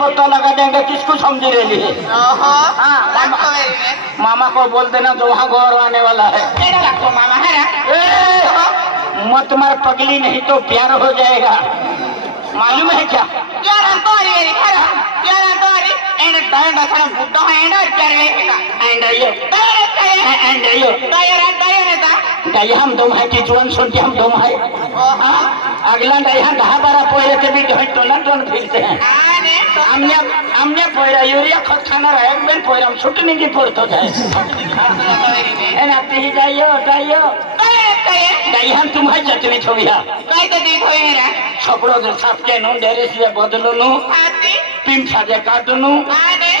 पता लगा देंगे किसको समझ रही है। हाँ मामा को बोल देना जो वहाँ गौर आने वाला है। मामा है मत मार पगली, नहीं तो प्यार हो जाएगा। मालूम है क्या? हम दो है कि जुआन सुन के हम दो है। अगला यहाँ 10-12 पोरे से भी टोन फिरते हैं। हमने पोरा यूरिया खत खाना रहा एक बेन पोरा हम छुटने की पोर तो जाए ना ही जाइयो हम तुम है चटनी छोड़िया छपड़ो जो सबके नु डेरे से बदलो नु पिंसा जे काटनु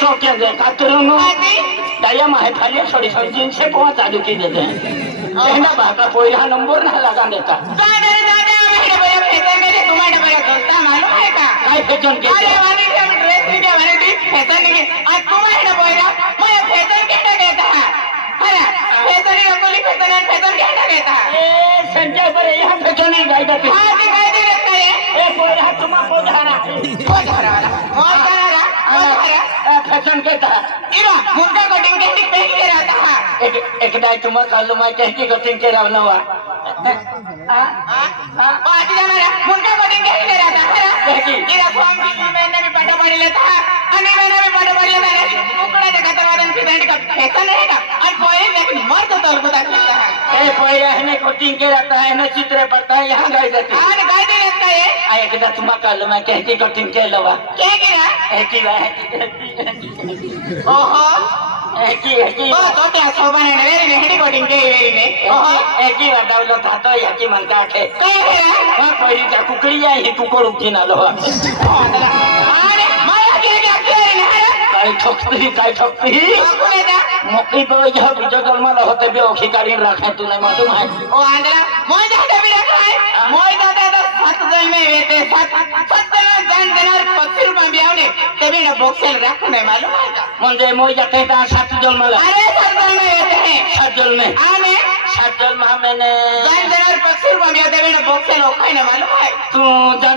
चौके जे काटनु दाया माहे खाली छोड़ी छोड़ी जिन से पहुंच आलू की देते हैं कहना बाका पोरा नंबर ना लगा देता मालूम है का काय फेचन के अरे वाली हम ड्रेस मीडिया वाली दी फैशन नहीं आज तुम है बोला मैं फैशन कहता कहता है अरे फैशन ही रखोली फैशन कहता कहता है ए संजय पर यहां फैशन नहीं गाइड है हां दिखाई दे रहा है ए पोरा तुम पोधारा वाला फैशन कहता है इरा मुंडा कटिंग के पहन के रहता है एक दाई तुम कल मैं कहती कटिंग के रहना हुआ आज हमारा मुंडा कटिंग के रहता है इरा फॉर्म की मैंने भी पटा पड़ लेता है अने मैंने भी पटा पड़ लेता है टुकड़ा देखा तरवादन की बैंड का फैशन रहेगा और कोई लेकिन मर्द तो बता सकता है ए कोई रहने कटिंग के रहता है ना चित्र पड़ता है यहां गाइड देती हां गाइड दे रहता है आ एक दा तुम कल मैं कहती कटिंग के लवा क्या गिरा एक ही ओहो एक ही बहुत छोटे सोबा ने वेरी हेडी कोटिंग के वेरी ने ओहो एक ही डाउलो था तो यकी मनता उठे काय है हां कोई जा कुकड़ी आई ही कुकोड़ उठी ना लो अरे माया के क्या काय ठोकती मकई तो यह बीजो जन्म होते भी ओखिकारी रखे तूने मालूम है ओ आंधरा मोय जाते भी रखा है मोय जाते तो 7 जन में वेते 7 जन 25 रुपए भी आवने तभी ना बॉक्सेल रखने मालूम है का म्हणजे मोय जाते ता 7 जन्म अरे 7 जन में वेते हैं 7 जन्म में आने 7 जन्म मैंने जन 25 रुपए भी तभी ना बॉक्सेल ओखाय ना मालूम है तू जन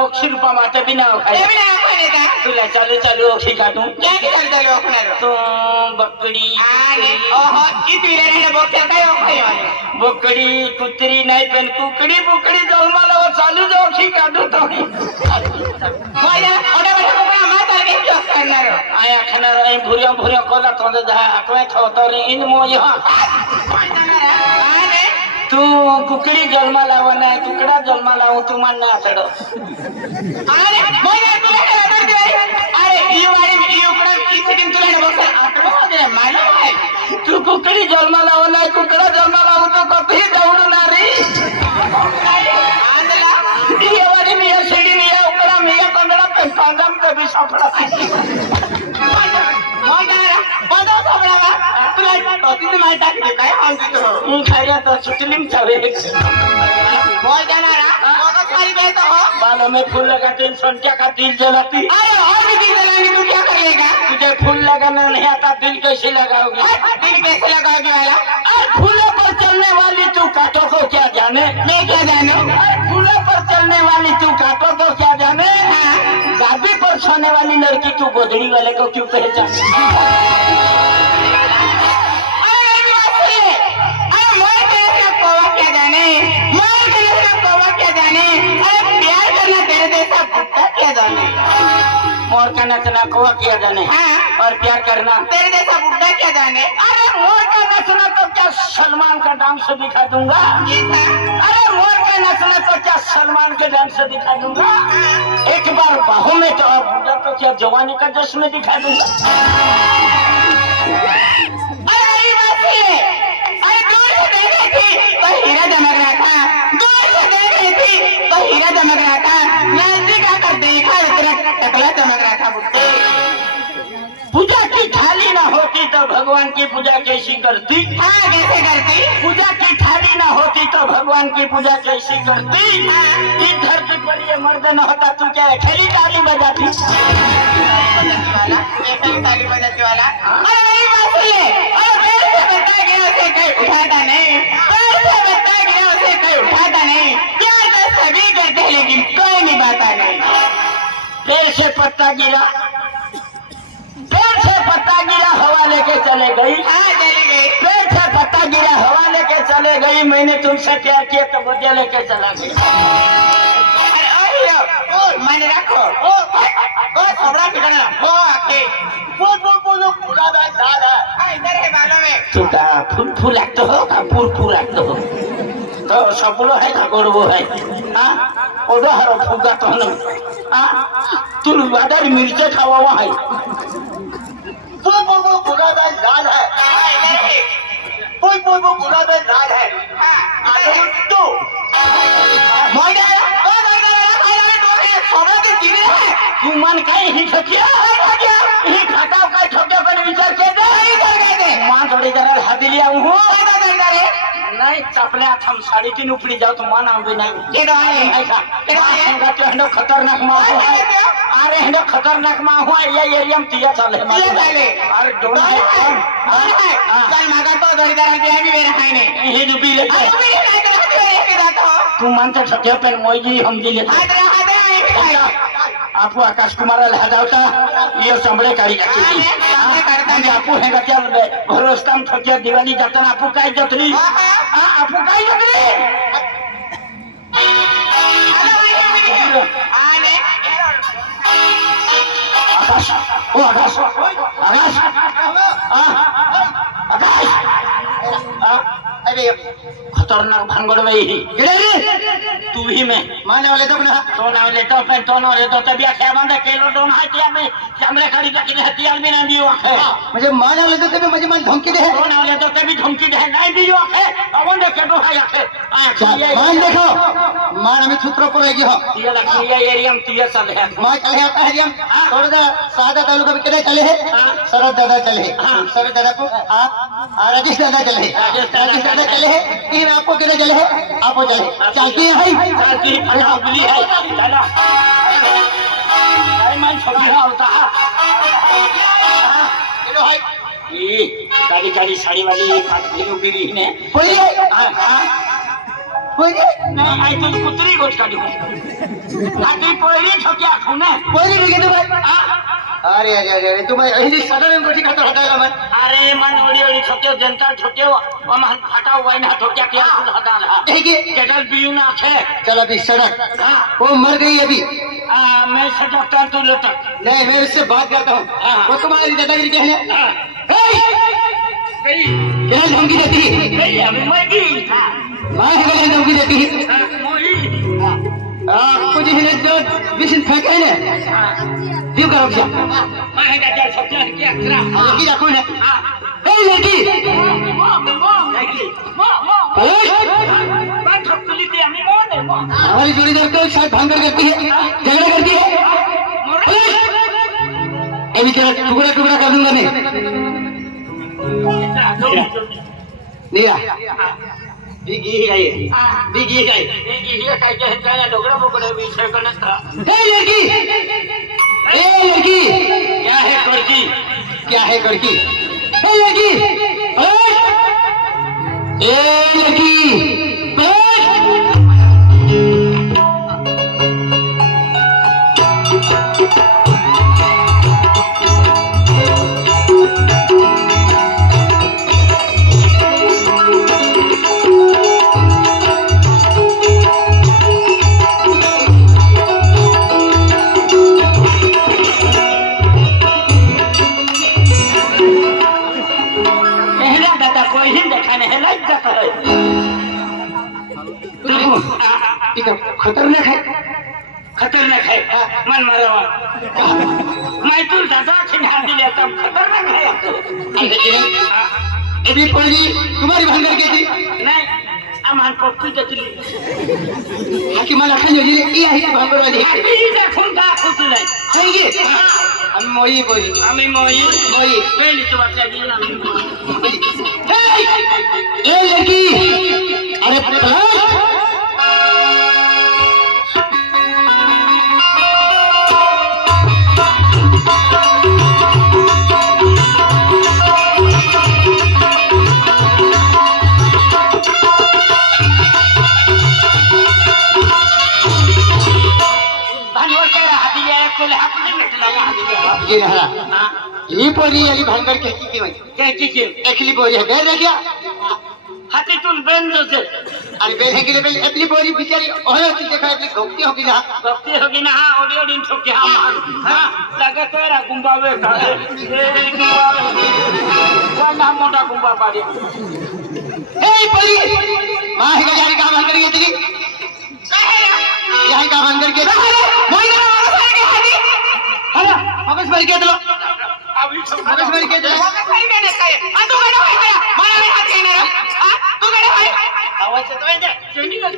25 रुपए माते बिना ओखाय तभी ना ओखाय था तुला चालू ओखी काटू क्या चलो ओखना तू बकड़ी आने ओहो किती रे बॉक्सेल काय ओखाय वाले बकड़ी कुतरी नहीं पेन कुकड़ी बुकड़ी जन्म लो चालू जो ओखी काटू तो मोय ओडा बडा कोपरा मार के क्या करना रो आया खाना रे भुरिया कोला तो जा आकवे खवतरी इन मोय आने तू कुकड़ी जन्म लावना कुकड़ा जन्म लावू तू मन ना चढ़ो अरे मोय तुला ऑर्डर दे अरे ई वाली ई उकडा की सेकंड तुला बॉक्स आटलो दे मालूम है तू कुकड़ी जन्म लावना कुकड़ा जन्म लावू तो कभी दौड़ ना रे आंदला ये वाली मिया सीढ़ी मिया उकड़ा मिया पंगड़ा पे पांगम के भी सफड़ा मोय जारा बंदो सबड़ा तुला टॉकी से मार टाक दे काय हम तो खैरिया तो सुतलिम छवे मोय जाना तो सारी बे तो हो बालों में फूल लगाते संख्या का दिल जलाती अरे और भी दिल जलाएंगे तू क्या करिएगा तुझे फूल लगाना नहीं आता दिल कैसे लगाओगे दिल कैसे लगाओगे वाला और फूलों पर चलने वाली तू कांटों को क्या जाने मैं क्या जानूं और फूलों पर चलने वाली तू कांटों को क्या जाने गादी पर सोने वाली लड़की तू गोदड़ी वाले को क्यों पहचाने मोर का नचना कोवा किया जाने और प्यार करना तेरे जैसा बुड्ढा क्या जाने अरे मोर का नचना तो क्या सलमान का डांस दिखा दूंगा अरे मोर का नचना तो क्या सलमान के डांस दिखा दूंगा एक बार बाहों में तो और बुड्ढा तो क्या जवानी का जश्न दिखा दूंगा अरे बात है अरे दूर से देख रही थी तो हीरा चमक रहा था दूर से देख रही थी तो हीरा चमक रहा था नजदीक आकर देखा तेरा टकला चमक रहा था बुड्ढे पूजा की थाली ना होती तो भगवान की पूजा कैसी करती हाँ कैसे करती पूजा की थाली ना होती तो भगवान की पूजा कैसी करती इस धरती पर ये मर्द न होता तू क्या अकेली ताली बजाती ताली बजाती वाला अरे मेरी बात सुन ले अरे पैर से बता गया उसे कहीं उठाता नहीं पैर से बता गया उसे कहीं उठाता नहीं प्यार तो सभी करते हैं लेकिन कोई निभाता नहीं पेड़ से पत्ता गिरा, पेड़ से पत्ता गिरा, हवा लेके चले गई। हाँ चली गई। पेड़ से पत्ता गिरा, हवा लेके चले गई। मैंने तुमसे प्यार किया तो मुझे लेके चला गया। अरे ओ मैंने रखो ओ थोड़ा ठिकाना ओ आके वो पूरा दाल दाल है। हाँ इधर है बालों में। तू का फूल फूल लागतो हो का फूल फूल लागतो हो तो सबलो है का गोरबो है। हां ओडो हरो फुगा तो न हां तू वाडर मिर्चे खावा है। वो पूरा दाल है। हाँ इधर है। वो पूरा दाल है। हाँ आलू तो मोड़ ओ तू मन काय ही ठकिया ही खाटाव काय ठोक्या पण विचार के दे मान थोड़ी जरा हदिलिया हूं नहीं चपले हम साड़ी की उपड़ी जाओ तो मान आवे नहीं हेंडो खतरनाक मां हो अरे हेंडो खतरनाक मां हो ये एरिया में तिया चले अरे डोन है चल मगर तो दरिदार पे भी मेरा है नहीं ये जो भी ले तू मानते ठकिया पेन मोई हम दिले आपू आकाश कुमार लहजावता ये संभळे काढी काढते आपू हे गत्या भरोस्ताम ठोक्या दिवाळी जाताना आपू काय जतरी आपू काय जतरी आकाश ओ आकाश आकाश आकाश अरे खतरनाक भानगड़ भाई तू ही में माने वाले तो नावले तो पे तो नो रे तो तबिया क्या बंद केलो दोन हातिया में चामड़े खड़ी जाके हथियार में ना दियो है म्हणजे मान आले तर म्हणजे मन धमकी दे तो नावले तो तभी धमकी दे नहीं दियो है अवन देखे दो है है मान देखो मान हमें छुत्र पर गई हो ये लगी ये एरिया में तिया चल है मां चले आता है हम थोड़ा सा सादा तालुका में किधर चले है शरद दादा चले है शरद दादा को आप राजेश दादा चले है राजेश दादा चले है इन आपको किधर चले है आपो चले चलती है चलती फटाफली है चलो अरे मैं छोटी होता किलो है ये काली काली साड़ी वाली फाटली उबीरी ने कोई नहीं आई तो कुतरी गोट काढू आधी पहिली ठोक्या खुने कोई भी तो भाई अरे अरे अरे अरे तुम यही सदन गोटी खाता हटाएगा मैं अरे मन ओडी ओडी ठोक्यो जनता ठोक्यो हम फटा हुआ ना ठोक्या क्या हटा रहा देखिए केडल बियू ना थे चल अभी सड़क वो मर गई अभी मैं सटकता तू लटक नहीं मैं उससे बात करता हूँ वो तुम्हारी दादागिरी क्या है गई क्या धमकी देती है गई अभी मैं गई माँ है धमकी देती है मोई कुछ ही जो विषय फेंके है ना दियो करो क्या मैं है का ठोक्या क्या करा लड़की रखो ना ए लड़की बात ठोकली थी हमें कौन है हमारी जोड़ीदार को शायद भांगड़ करती है झगड़ा करती है अभी तेरा टुकड़ा टुकड़ा कर दूंगा मैं नीरा बिगी गई बिगी गई ये काय के हंगाना डोगरा बोकड़े भी से कनता ए लड़की क्या है करकी क्या है लड़की ए लड़की ए लड़की खतरनाक है खतरनाक है मन मारवा मैं तू दादा खिला दिया तब खतरनाक है अभी पड़ी तुम्हारी भांगर की थी नहीं अमान पप्पी जतली हाकी मला खाली दिले ई आहे भांगर वाली हाकी देखून का खुतले आएंगे हम मोई बोली आम्ही मोई मोई पहली तो बात लगी ना ए लड़की अरे पलाश ये रहा ही पोरी अली भांगर के की भाई की एकली पोरी है बेर गया हाथी तुम बेन जो से अरे बेर है के बेल एकली पोरी बिचारी ओहे की देखा एकली घोकती होगी ना भक्ति होगी ना हाँ ओडियो दिन ठोके हाँ लगा तेरा गुंबावे का ए गुंबावे ना मोटा गुंबा पाड़ी ए पोरी मां है जारी का भांगर के तेरी यही का भांगर के मोई ना मार के हादी हला वापस भर के दो वापस भर के दो वापस भर के नहीं खाए तू गड़ा है मेरा मारा में हाथ कहना हां तू गड़ा है आवाज से तो है चंडी कर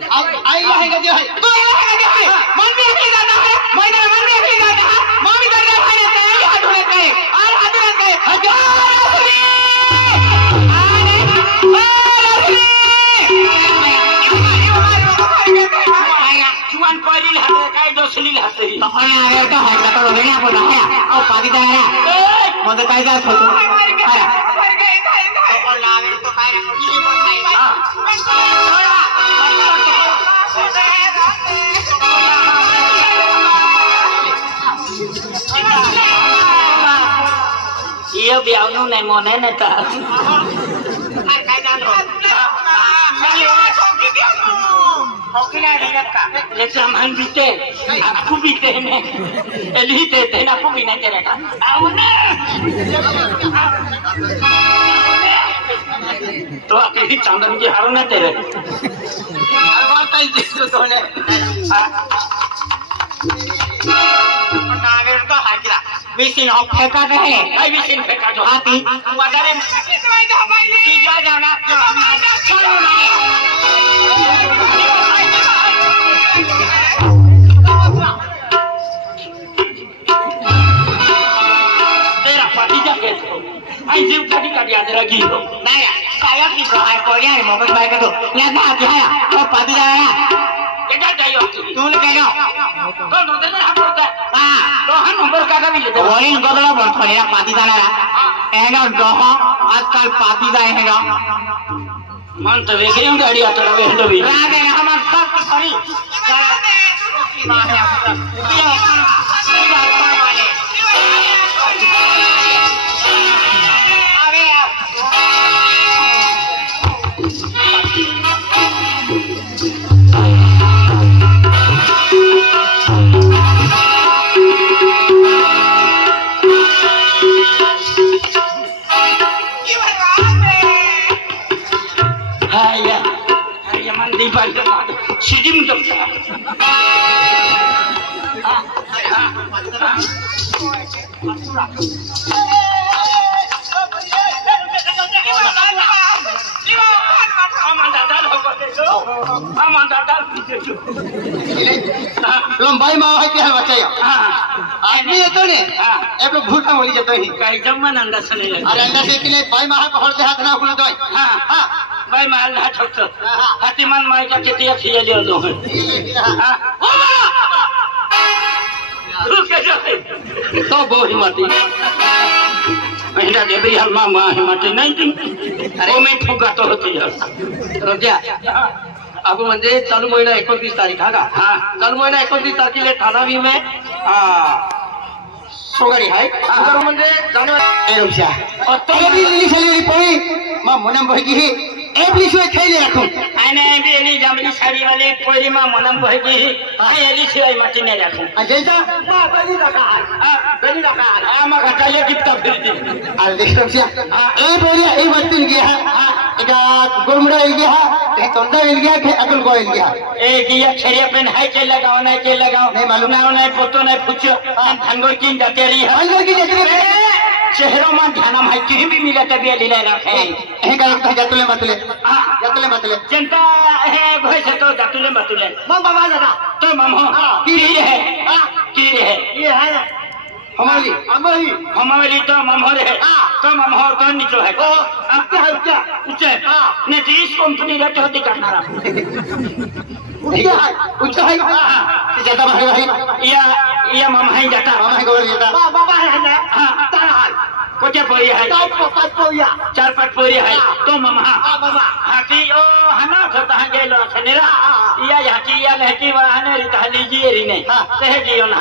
आई रहेगा जो है तू ये रहेगा जो है मन में अकेले जाता है मन में अकेले जाता है मां भी कर रहा है तेरे हाथ धुले गए और हाथ धुले गए हजार असली जुआन पहली हाथे काय दोसली हाथे अरे तो है का तो रोने आप ना है और पादी जा रहा मुझे काय जा छोटू अरे मर गए तो लावे तो काय ये मत खाएगा ये ब्यावनु नहीं मोने ने ता काय जानो होकिला दिलका लेकिन हम बीते आपको बीते ने एली ते ना आपको भी नहीं तेरे का तो अकेली चांदन की हारो ना तेरे बात आई देखो तो ने नावेर तो हाकिला मिसिन ऑफ फेंका रहे आई भी सिन फेंका जो हाथी वादारे की जा जाना चलो तेरा पार्टी जा के आई जीव काटी याद रखी हो नहीं काया की है कोरिया है मोबाइल बाय कर दो ले ना क्या है और पाती जा रहा क्या चाहिए तू ले कहनो तो नोटे में हम बोलता हां तो हम नंबर का भी लेते वही गदला बन थोड़ा पाती जाना रहा एगा दोह आजकल पाती जाए हैगा मन तो देखे हम गाड़ी आता रहे तो भी रागे हम सब करी मां है सिजिम दमता लंबाई माँ है क्या बच्चा आदमी है तो ने एक लोग भूखा बोली जाता है काही जम्मा नंदा सने अरे अंदर से किले भाई माँ पकड़ दे हाथ ना खुले तो हां हां भाई माल ना ठोकतो हाती मन माय का केतिया खिया ले दो हां तो वो हिम्मती महिला देवी हल्मा माँ हिम्मती नहीं थी वो में ठुका तो होती है रोजा अब म्हणजे चालू महिना 29 तारीख हा का हाँ चालू महिना 29 तारखेला ठाणावी में सोगारी आहे सोगारी म्हणजे जानेवारी ए रोजा और तो भी रिलीज झाली पोळी मा मनम बहिगी ही एवली सोय खेळले राखून आने भी एली जामली साड़ी वाले पोरी मा मनम बहिगी हाय एली शिवाय माटी ने राखू अजेंटा मा बनी रखा बनी रखा आ मा घटाया कितना फिर दी अरे देख रोजा ए बोलिया ए वस्तुन गया इदा गुलमुड़ा इल गया ए तोंडा इल गया के अकल को इल गया ए गिया छेरिया पेन हाय के लगाओ नहीं मालूम ना नहीं पोतो नहीं पूछो धनगोर की जाते रही है अंदर की जगह शहरों में ध्यान में कहीं भी मिला तभी लीला रखे ए का लगता जतले मतले जनता है भय से तो जतुले मतुले मम बाबा दादा तो मम हो की है ये है हमारी तो मम हो रहे तो मम हो तो नीचो है उच्चे ने तीस कंपनी रहते होती करना उच्च है ज्यादा भाई या मम है जाता मामा है गोल जाता बाबा है ना हां तारा हाल कोचे पोरी आहे पाच पोया 4-5 पोरी आहे तो मामा मामा हाती ओ हना होता हा गेलो खनेरा या हाती या लहकी वाहने री तहली जी री ने तह जियो ना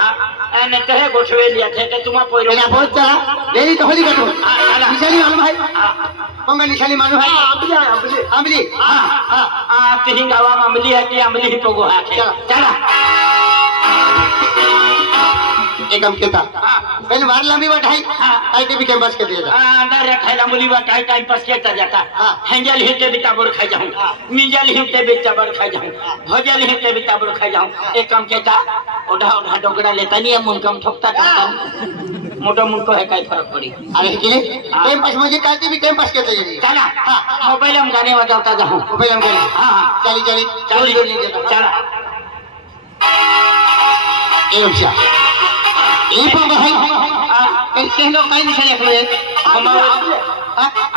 एने तह गोठवे लिया थे के तुमा पोरो एला बहुत चला लेनी तो होली कटो निशानी मालूम है पंगा निशानी मालूम है अमली आ तिहिं गावा अमली है कि अमली ही पोगो है चला एक हम केता पहले मार लंबी बटाई आईटी भी कैंपस के दिया अंदर रखायला मुली बटाई टाइम पास केता जाता हेंजल हिते बिताबुड़ खाई जाऊं मिंजल हिते बिताबुड़ खाई जाऊं भजल हिते बिताबुड़ खाई जाऊं एक काम केता ओढ़ा ओढ़ा डोगड़ा लेता नहीं है मुनकम ठोकता ठोकता मोटा मुनको है काय फरक पड़ी अरे कि कैंपस मुझे कालती भी कैंपस के दिया चला मोबाइल हम गाने बजाता जाऊं मोबाइल हम गए हाँ चली चली चली चला ए रुपया ए पंगा है कैसे लोग काई निशानी रख रहे हमारा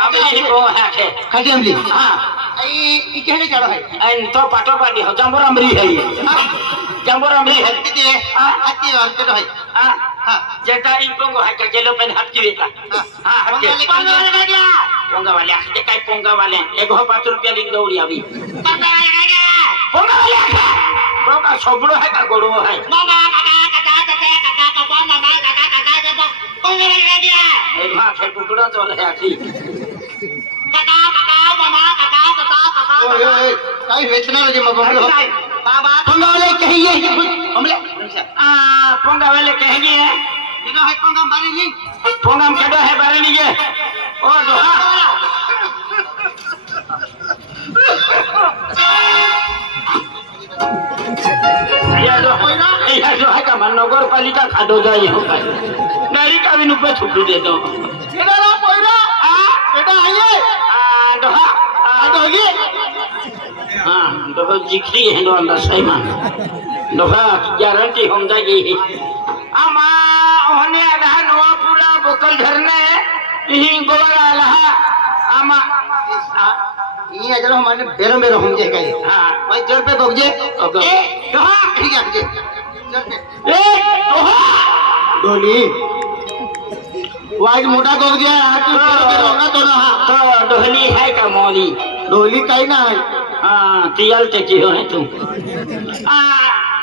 अमली ही पो है के खाली अमली हाँ ई कहने चलो है एन तो पाटो पाटी हो जंबोर अमली है ये जंबोर अमली है किती है हाती और के तो है हाँ जेटा इन पोंगो है के जेलो पेन हाथ की बेटा हाँ हाथ के पोंगा वाले आखे काय पोंगा वाले एक हो 5 रुपया लिख दौड़ी अभी पोंगा वाले पोंगा सोबड़ो है का गोड़ो है एक हाथ है टुकड़ा तो है आखी ओए काई बेचना रे मबम बाबा पंगा वाले कहिए हमले पोंगा वाले कहेंगे इनो है पंगा मारी नहीं पोंगा हम केडो है बारे नहीं ये ओ दोहा या जो है का नगर पालिका खादो जाए हो गाड़ी का भी नुपे छुट्टी दे दो एडा ना पोइरा एडा आइए दोहा दोगी हाँ दोहा जिखरी है नो अंदर सही मान दोहा गारंटी हम जाएगी आमा ओहने आधा नवा पूरा बोकल झरने यही गोबर आला आमा ये अगर हमारे बेरो में रहूं जे कहीं हाँ भाई जर पे गोगजे ए दोहा ठीक है जे ए दोहा डोली वाइज मोटा गोगजे हाथ पे रहना तो ना तो डोहली है का मौली डोली काई ना है हाँ तियल ते की हो है तू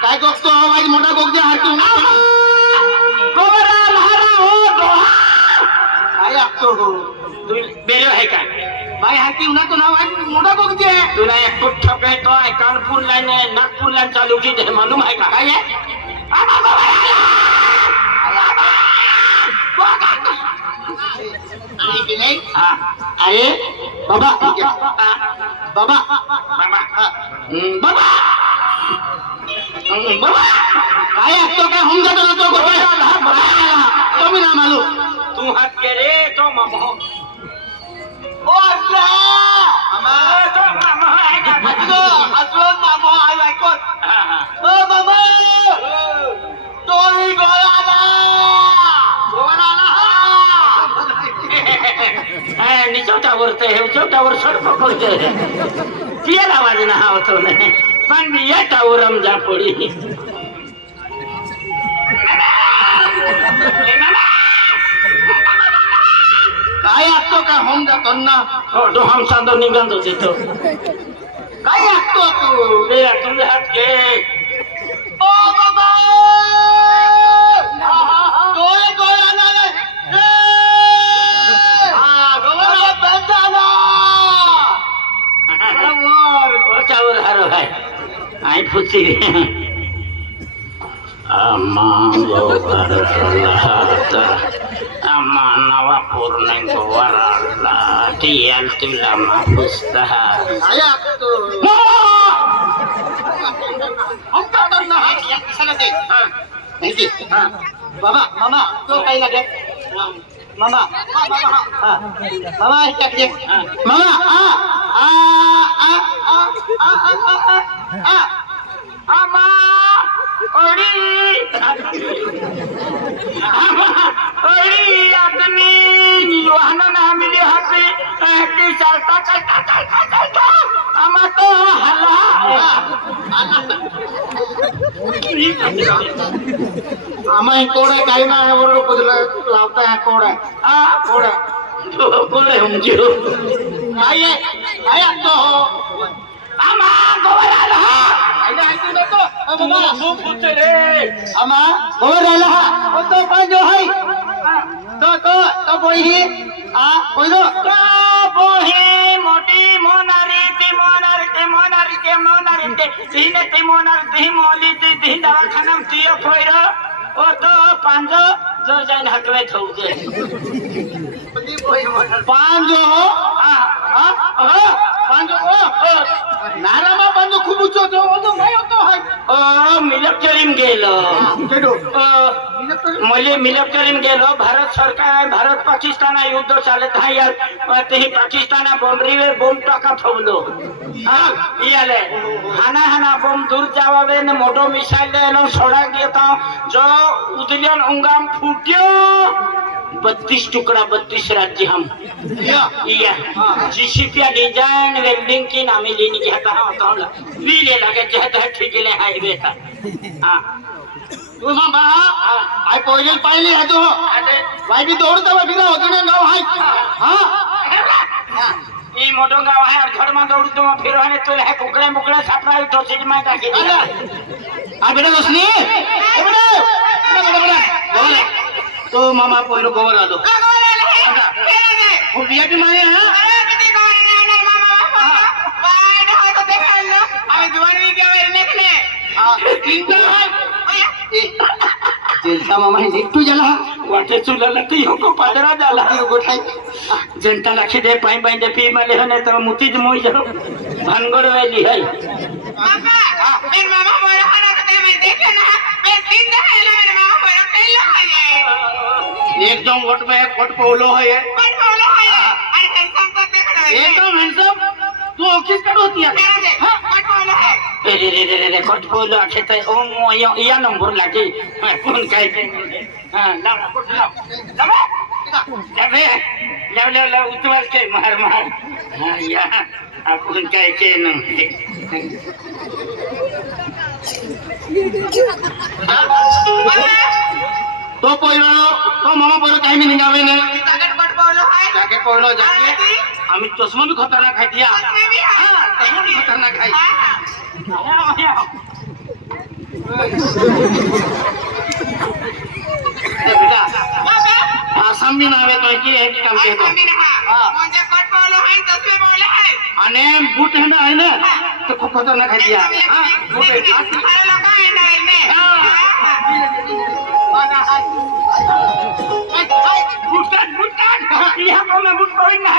काय गोग तो वाइज मोटा गोगजे हाथ पे गोबरा लहरा हो दोहा काय आपतो हो तू बेरो है का भाई हाथी उना तो ना वाइज मोटा गोगजे है तुला एक कुछ ठोके तो है कानपुर लाइन नागपुर लाइन चालू की है मालूम है का काय है नहीं हाँ अरे बाबा ठीक है बाबा बाबा बाबा बाबा काय तो काय हम जातो ना तो गोगजे तो मी ना मालूम तू हाथ के रे तो ममो ओ अल्लाह मामा तो ममो है का अजो अजो मामा आई लाइक इट ओ मामा तोरी गोराला निचोटावर ते हे चोटावर सड पकडते तिला आवाज ना होतो ना पण मी या टावर जा पडी काय असतो का हम जातो ना तो हम सांदो निघंत होते तो काय असतो तू मेरा तुझे हात घे ओ बाबा तोय गोराला रे हा गोरा बेंजाला बरोबर ओटावर हारो है आई फुसी अम्मा अम्मा नवा पूर्ण गोवरला टियल तुला माफुस्ता काय असतो हम जातो ना या किशाला दे नाही बाबा मामा तो काय लागे मामा मामा मामा हे टाकजे मामा अम्मा ओडी अम्मा ओडी आदमी वाहन ना मिली हाती की चलता अम्मा तो हल्ला आम्हा कोड आहे काही नाही बरोबर कुदला लावता है कोड आहे कोड आहे बोले हम जो आइए आया तो आमा गोबर आला आइए ऐसे में तो बाबा खूप होते रे अमा गोबर आला हा तो पांजो है तो कोई ही कोई दो बोही मोठी मोनारी ती मोनारी ते मोनारी ते मोनारी ते तीन ती मोनार ती मोली ती दवाखाना ती फोयर ओ तो पांजो जो जाइन हकवे थौजे पांजो पांजो नारामा पांजो खूप उच्च होतो तो काय होतो हाय मिलिटरीम गेलो केडो मले मिलिटरीम गेलो भारत सरकार भारत पाकिस्तान युद्ध चालत आहे यार ते पाकिस्तान बॉम्बरीवर बॉम्ब टाका ठेवलो याले हाना हाना बॉम्ब दूर जावावे ने मोठो मिसाइल देलो सोडा घेता जो उदलियन उंगाम फुट्यो 32 टुकड़ा 32 राज्य हम या जीसीपी डिजाइन वेल्डिंग की नामी लेनी घेता होता वीले लगे जहत ठीक ले हाईवे था हां तू बाबा आय पहिले पाहिली आहे तो बाई बी दौडता फिरा होतो ना गाव हाय ई मोठो गाव आहे और घर में दौड़तो फिर हने तो है कुकड़े मुकड़े सापड़ा तो चीज में टाकी दिया आ बेटा रोशनी ए बेटा तो मामा पहिरो गोबर आलो वो बिया भी माने हां जनता मामा हे तू झाला वाटे चुलाला ती को पादरा झाला ती गोठाई जनता लाखी दे पाई पाई दे पी माले हने तो मुतीज मोई जाओ भानगड़ वाली है मेरे मामा बोला खाना तो मैं देखे ना मैं दिन देखेला मेरे मामा बोला कैलो है एकदम वोट में कोट पोलो है कोट बोलो है अरे हैंडसम तो देख रहा है एकदम हैंडसम तू किस कर होती है हां कोट बोलो है रे कोट बोलो आखे तो ओ मो या नंबर लागे फोन काय के हां लाव कोट लाव जावे लाव उतवाल के मार हां या आपण काय के न तो पहिलो तो मामा पहिलो काही मी निघावे ना ताकत कोट बोलो है जाके पहिलो जाके आम्ही चष्मा भी खतरनाक खाई दिया चष्मा भी खतरनाक खाई बेटा आसाम भी नावे तो की एक काम के तो मुझे कोट बोलो है तस्वीर बोले है आणि बूट है ना तो खूप खतरनाक खाई दिया बूट है अरे लगा है ना इनमें बुटकाट यहाँ को मैं बुट कोई ना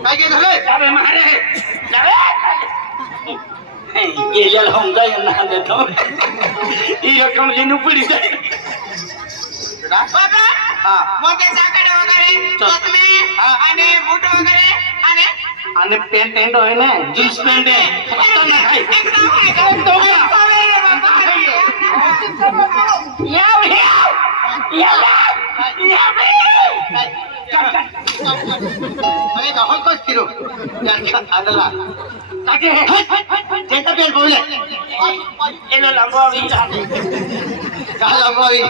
काय के झाले जावे मारे जावे गेलेला हम जाय ना देतो ही रक्कम लिनू पडी जाय बाबा मुझे जाकेट वगैरे चष्मे आणि बूट वगैरे आणि पॅन्ट पॅन्ट होय ना जीन्स पॅन्ट आहे खतरनाक आहे एकदम अरे गावात बस फिरो त्यांच्यात आलेला काके जनता पेल बोले एलो लंबावी का लंबावी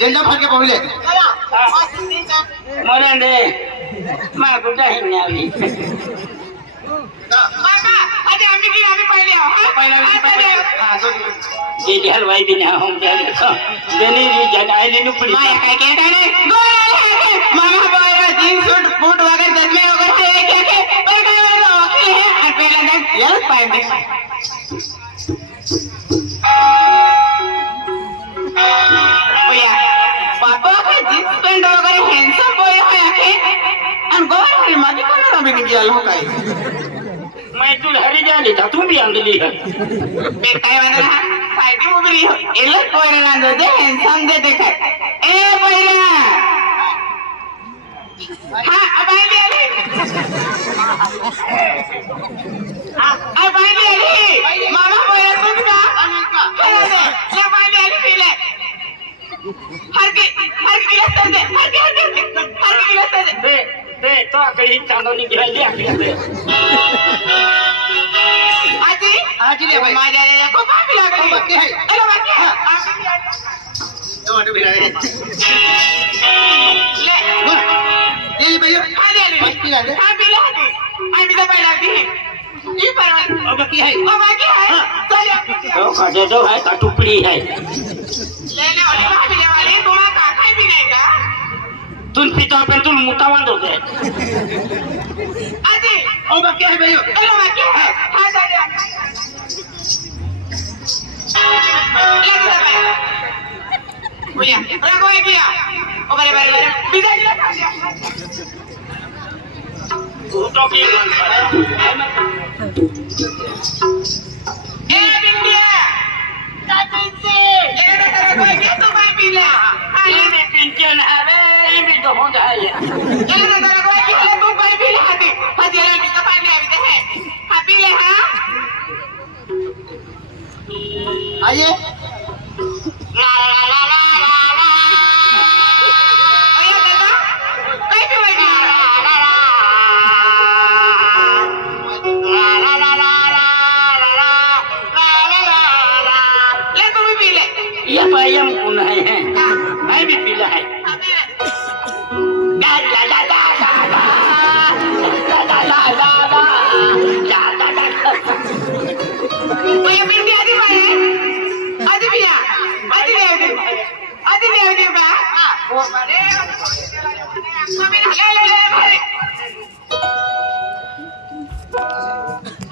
जनता फाके बोले मरण दे मा कुठे हिन्यावी बाबा अरे आम्ही पहिले आहो पहिला गेली हलवाई भी ना हम जाने तो देनी री जन आईली नुपडी काय के नाही मामा बोला जीन्स सूट बूट वगैरे चष्मे वगैरे है क्या के पर काय वाला ओके है और पहले देख यस पाइंट ओया पापा का जीन्स पैंट वगैरे हैंडसम बॉय है के और गोर हरी मादी कोना ना बिन गया लो काय मैं तू हरी जाली था तू भी अंगली है बे काय वाला फायदी उबरी हो एलो कोयरा रांदो दे हैंडसम दे देखा ए पहिला हां अब आली अब आली मामा बोला तुम का ले आली पीले हर की गिलास दे हर की गिलास दे दे तो आकडी चांदोनी घ्यायली आपल्याकडे आजी ले भाई माझ्या खूप पापी लागली बाकी है अरे बाकी तो बिना ये ले भैया खाली आली बस पिला दे हा पिला होती आणि मी तर पहिला होती ही परवा बाकी है बाकी आहे चल या. तो खजेदो है का टुकड़ी है ले ओली भाभी वाली तुम्हाला का खाय भी नाही का तुम पिता पे तुम मुतावंद होते आजी और बाकी है भैया चलो बाकी आहे हा चल या. ले तुझा बाय भैया रगो है किया ओ बरे बरे बरे बिदा किया खा लिया तो की ए बिंदिया काटिंचे ये ना रगो है किया तू बाय पिला ये में पेंशन है रे ये भी तो हो जाए ये ना रगो है किया तू बाय पिला हाती हजेला की पानी आवी ते है हा पिले हा आइए ला ला ला ला ला ओया दादा काय पिवाय ला ला ला ला ला ला ला ले तुम्ही पिले ये पायम कौन है मैं भी पीला है ला ला ला ला ला ला ला ला ला ओया बिंदी आधी बाय आधी बिया आधी बिया बा ओ बरे आम्ही ले ले ले भाई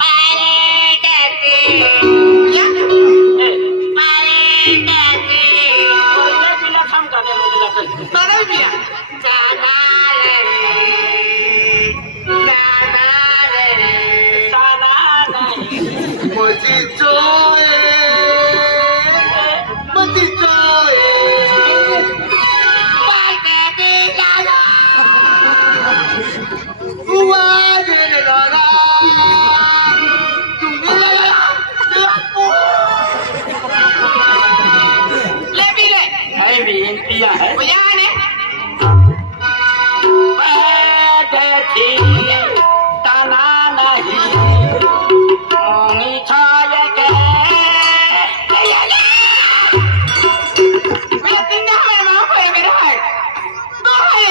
पारे करते या पारे करते कोई पीला काम करने में लगा दादा बिया साला नहीं मती चोए ले बिले है भी पिया है ओया ने बैठी तना नहीं मोनी छाए के मैं दिन हमारे मां को मेरे है तो है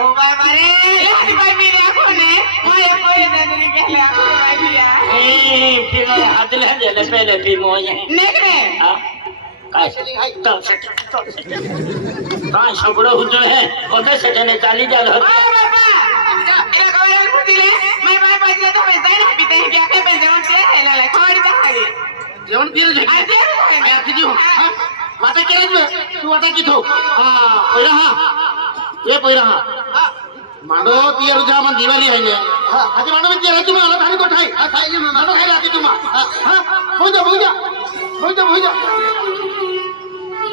ओ बाबा रे ले भाई मेरे आंखों ने मैं कोई नजरी के ले आंखों भाई बिया पीले अदले जले पहले भी मोये नेकरे हाँ काय तो काय सगळं होतं है कोणत्या सेटने चाली जाल ओ बाबा इला कवराल दिले मैं भाई पाहिजे तो मैं जाईन पिते की आके पण जेवण ते खायला ला खाडी दा खाली जेवण केलं जे आज या किती हो वाटा केलं तू वाटा किथो पहिरा हा ये पहिरा हा मांडो तियर जा मन दिवाळी आहे ने आज मांडो मी तियर तुम्ही आला धारी कोठाई खायली मांडो खायला की तुम्हा हो जा हो जा हो जा हो जा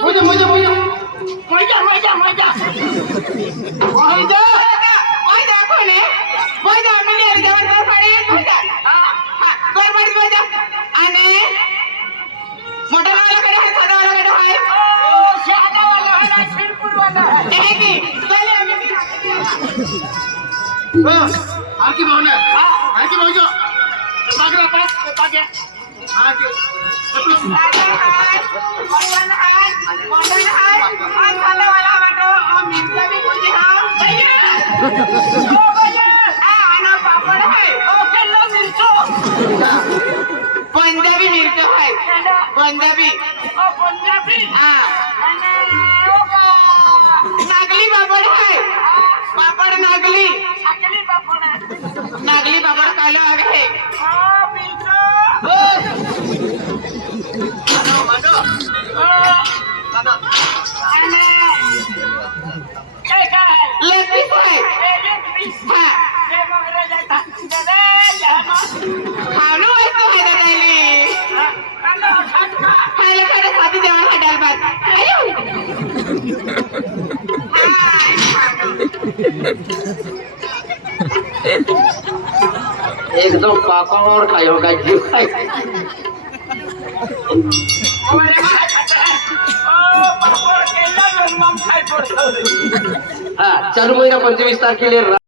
हो जा हो जा हो जा मजा हो जा ओय दा कोणे ओय दा मिली अरे जेवण कर खाडी ओय दा हां कर पडी ओय दा आणि मोठा वाला कडे आहे साधा वाला कडे आहे ओ साधा वाला है सिरपुर वाला है आहे की चले आम्ही आर की भावना आर की भावना पागरा पागे हां की मटन है और साधा वाला मटो मिर्चा भी कुछ है ओ भैया आना पापड़ है ओ किलो मिर्चो पंजाबी मिर्चो है पंजाबी ओ पंजाबी हां आणि ओका नागली पापड़ है पापड़ नागली अकली बापण नागली पापड़ कालो आगे है ओ मिलतो आणि काय लेग पीस है एक पीस हां ते मगरे जाता दे यामा खानो है तो है दादाली कांदा खटका खायला कडे साधी जेवण हटाल बात एकदम पाकावर खायो का जीव खाय ओरे काय खाते ओ पापड केला मग खाय पडतो हा चालू महिना 25 तारखेला